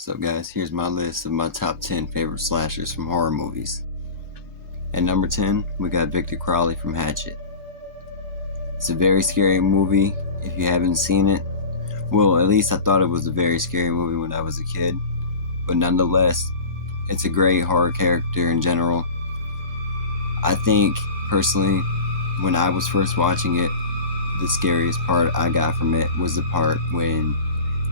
So guys, here's my list of my top 10 favorite slashers from horror movies. At number 10, we got Victor Crowley from Hatchet. It's a very scary movie if you haven't seen it. Well, at least I thought it was a very scary movie when I was a kid. But nonetheless, it's a great horror character in general. I think, personally, when I was first watching it, the scariest part I got from it was the part when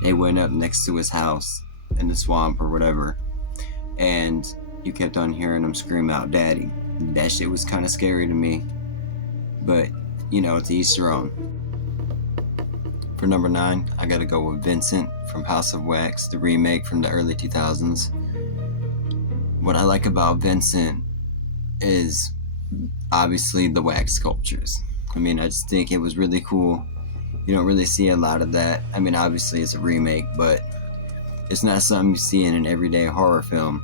they went up next to his house in the swamp or whatever, and you kept on hearing him scream out "Daddy." That shit was kind of scary to me, but it's each their own. For number 9, I gotta go with Vincent from House of Wax, the remake from the early 2000s. What I like about Vincent is obviously the wax sculptures. I just think it was really cool. You don't really see a lot of that. Obviously it's a remake, but it's not something you see in an everyday horror film.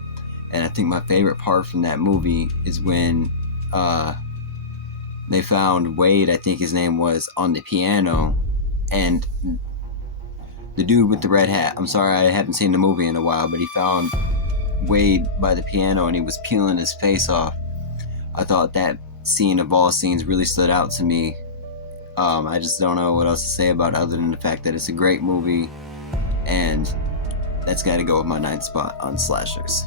And I think my favorite part from that movie is when they found Wade, I think his name was, on the piano, and the dude with the red hat, I'm sorry I haven't seen the movie in a while, but he found Wade by the piano and he was peeling his face off. I thought that scene of all scenes really stood out to me. I just don't know what else to say about it other than the fact that it's a great movie, and that's got to go with my 9th spot on slashers.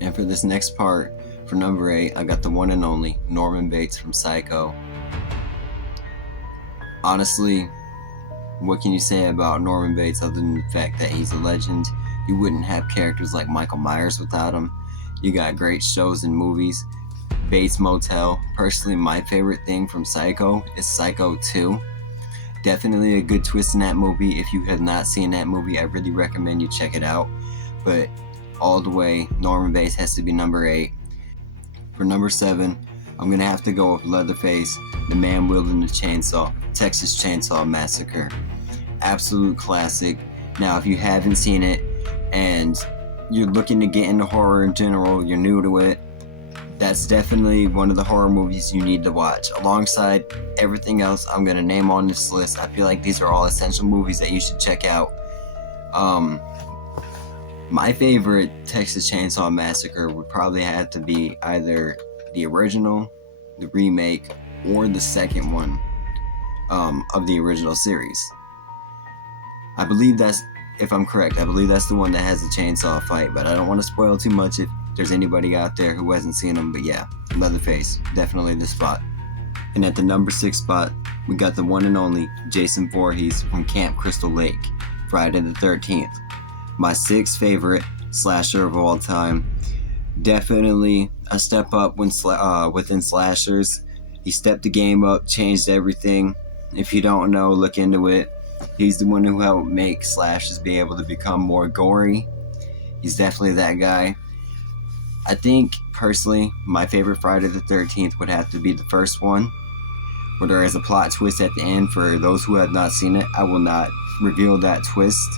And for this next part, for number 8, I got the one and only Norman Bates from Psycho. Honestly, what can you say about Norman Bates other than the fact that he's a legend? You wouldn't have characters like Michael Myers without him. You got great shows and movies. Bates Motel. Personally, my favorite thing from Psycho is Psycho 2. Definitely a good twist in that movie. If you have not seen that movie, I really recommend you check it out. But all the way, Norman Bates has to be number 8. For number 7, I'm going to have to go with Leatherface, the man wielding the chainsaw, Texas Chainsaw Massacre. Absolute classic. Now, if you haven't seen it and you're looking to get into horror in general, you're new to it, that's definitely one of the horror movies you need to watch. Alongside everything else I'm going to name on this list, I feel like these are all essential movies that you should check out. My favorite Texas Chainsaw Massacre would probably have to be either the original, the remake, or the second one of the original series. I believe that's, if I'm correct, I believe that's the one that has the chainsaw fight, but I don't want to spoil too much if there's anybody out there who hasn't seen them. But yeah, Leatherface, definitely the spot. And at the number 6 spot, we got the one and only Jason Voorhees from Camp Crystal Lake, Friday the 13th. My 6th favorite slasher of all time. Definitely a step up within slashers. He stepped the game up, changed everything. If you don't know, look into it. He's the one who helped make slashers be able to become more gory. He's definitely that guy. I think, personally, my favorite Friday the 13th would have to be the first one, where there is a plot twist at the end. For those who have not seen it, I will not reveal that twist,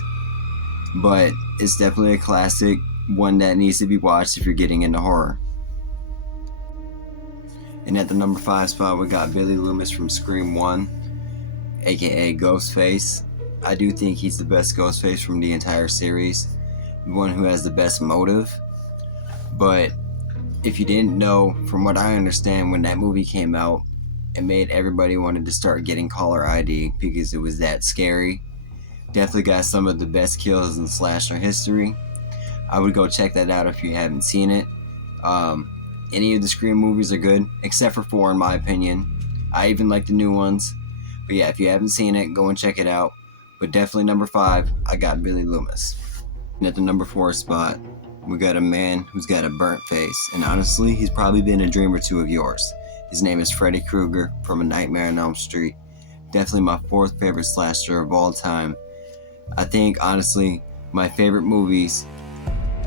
but it's definitely a classic, one that needs to be watched if you're getting into horror. And at the number 5 spot, we got Billy Loomis from Scream 1, aka Ghostface. I do think he's the best Ghostface from the entire series, the one who has the best motive. But if you didn't know, from what I understand, when that movie came out, it made everybody wanted to start getting caller ID because it was that scary. Definitely got some of the best kills in slasher history. I would go check that out if you haven't seen it. Any of the Scream movies are good, except for 4 in my opinion. I even like the new ones. But yeah, if you haven't seen it, go and check it out. But definitely number 5, I got Billy Loomis. And at the number 4 spot, we got a man who's got a burnt face. And honestly, he's probably been a dream or two of yours. His name is Freddy Krueger from A Nightmare on Elm Street. Definitely my 4th favorite slasher of all time. I think, honestly, my favorite movies,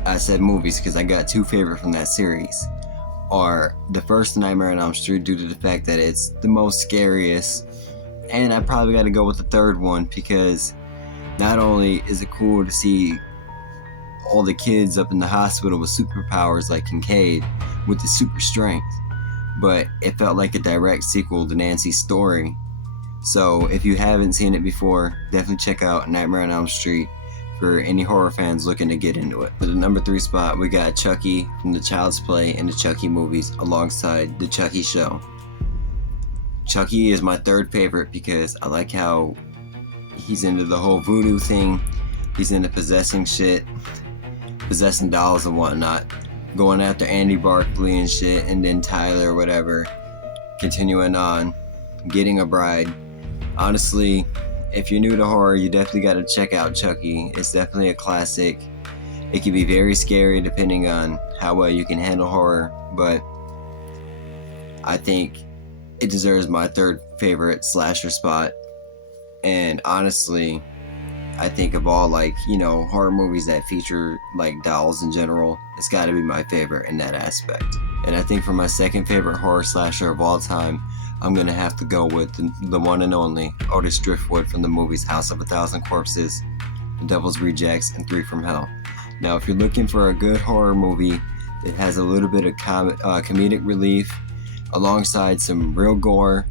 I said movies because I got 2 favorite from that series, are the first Nightmare on Elm Street due to the fact that it's the most scariest, and I probably got to go with the 3rd one because not only is it cool to see all the kids up in the hospital with superpowers like Kincaid with the super strength, but it felt like a direct sequel to Nancy's story. So if you haven't seen it before, definitely check out Nightmare on Elm Street for any horror fans looking to get into it. For the number 3 spot, we got Chucky from the Child's Play and the Chucky movies alongside the Chucky Show. Chucky is my third favorite because I like how he's into the whole voodoo thing. He's into possessing shit, possessing dolls and whatnot, going after Andy Barkley and shit, and then Tyler or whatever, continuing on, getting a bride. Honestly, if you're new to horror, you definitely got to check out Chucky. It's definitely a classic. It can be very scary depending on how well you can handle horror, but I think it deserves my third favorite slasher spot. And honestly, I think of all horror movies that feature dolls in general, it's got to be my favorite in that aspect. And I think for my second favorite horror slasher of all time, I'm going to have to go with the one and only Otis Driftwood from the movies House of a Thousand Corpses, The Devil's Rejects, and Three from Hell. Now, if you're looking for a good horror movie that has a little bit of comedic relief alongside some real gore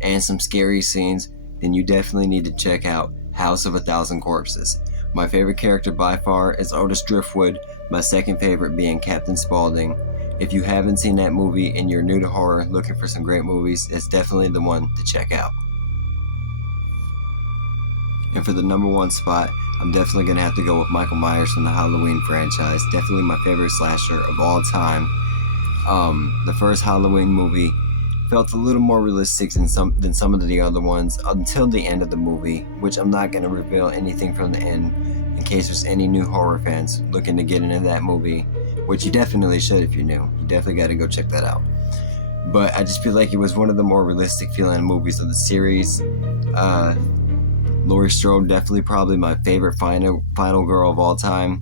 and some scary scenes, then you definitely need to check out House of a Thousand Corpses. My favorite character by far is Otis Driftwood, my second favorite being Captain Spaulding. If you haven't seen that movie and you're new to horror looking for some great movies, it's definitely the one to check out. And for the number 1 spot, I'm definitely going to have to go with Michael Myers from the Halloween franchise. Definitely my favorite slasher of all time. The first Halloween movie felt a little more realistic than some of the other ones until the end of the movie, which I'm not going to reveal anything from the end in case there's any new horror fans looking to get into that movie, which you definitely should if you're new. You definitely got to go check that out. But I just feel like it was one of the more realistic feeling movies of the series. Laurie Strode, definitely probably my favorite final girl of all time.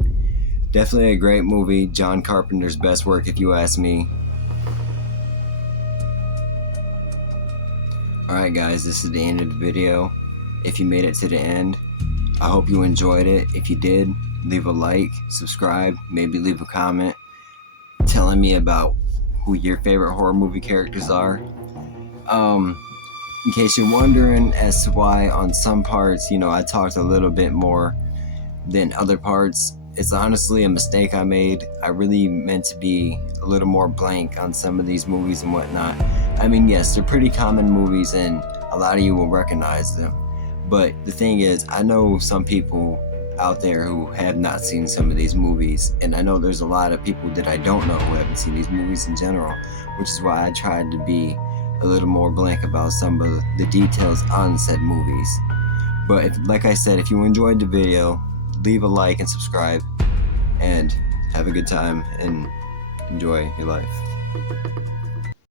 Definitely a great movie. John Carpenter's best work if you ask me. Alright guys, this is the end of the video. If you made it to the end, I hope you enjoyed it. If you did, leave a like, subscribe, maybe leave a comment telling me about who your favorite horror movie characters are. In case you're wondering as to why on some parts, I talked a little bit more than other parts, it's honestly a mistake I made. I really meant to be a little more blank on some of these movies and whatnot. I mean, yes, they're pretty common movies and a lot of you will recognize them. But the thing is, I know some people out there who have not seen some of these movies, and I know there's a lot of people that I don't know who haven't seen these movies in general, which is why I tried to be a little more blank about some of the details on said movies. But like I said, if you enjoyed the video, leave a like and subscribe, and have a good time and enjoy your life.